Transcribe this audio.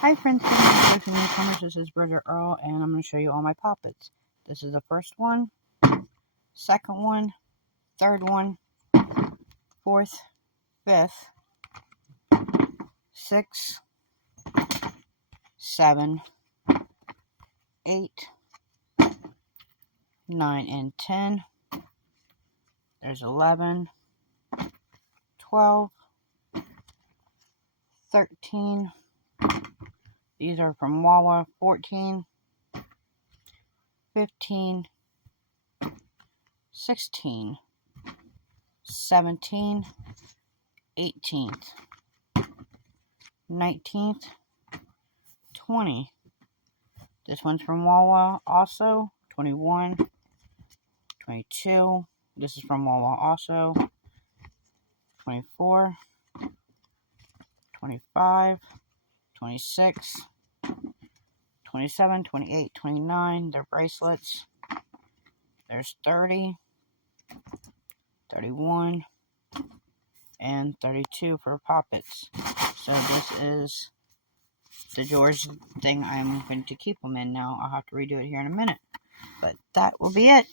Hi friends, welcome to newcomers. This is Bridget Earl, and I'm going to show you all my poppets. This is the first one, second one, third one, fourth, fifth, 6, 7, 8, 9, and 10. There's 11, 12, 13. These are from Wawa. 14, 15, 16, 17, 18th, 19th, 20. This one's from Wawa also. 21, 22. This is from Wawa also. 24, 25, 26, 27, 28, 29. They're bracelets. There's 30, 31, and 32 for poppets. So this is the George thing I'm going to keep them in now. I'll have to redo it here in a minute. But that will be it.